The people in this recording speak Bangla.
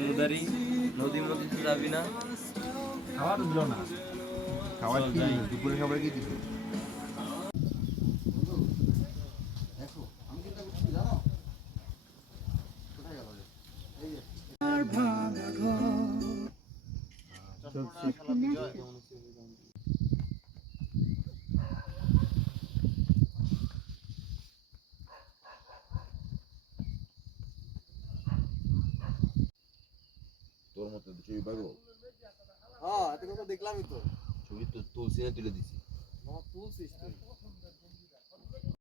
মুদারি নদীর মধ্যে তো যাবি না। খাবার দিল না, খাবার কি দিল? দুপুরে খাবার কি দিল? দেখো আমি চিন্তা করছি জানো কোথায় গেল রে? এই যে তোর মতো ছবি পাবো। হ্যাঁ, এত কথা দেখলামই তো। ছবি তো তুলসি না তুলে দিছি। তুলছিস তুই।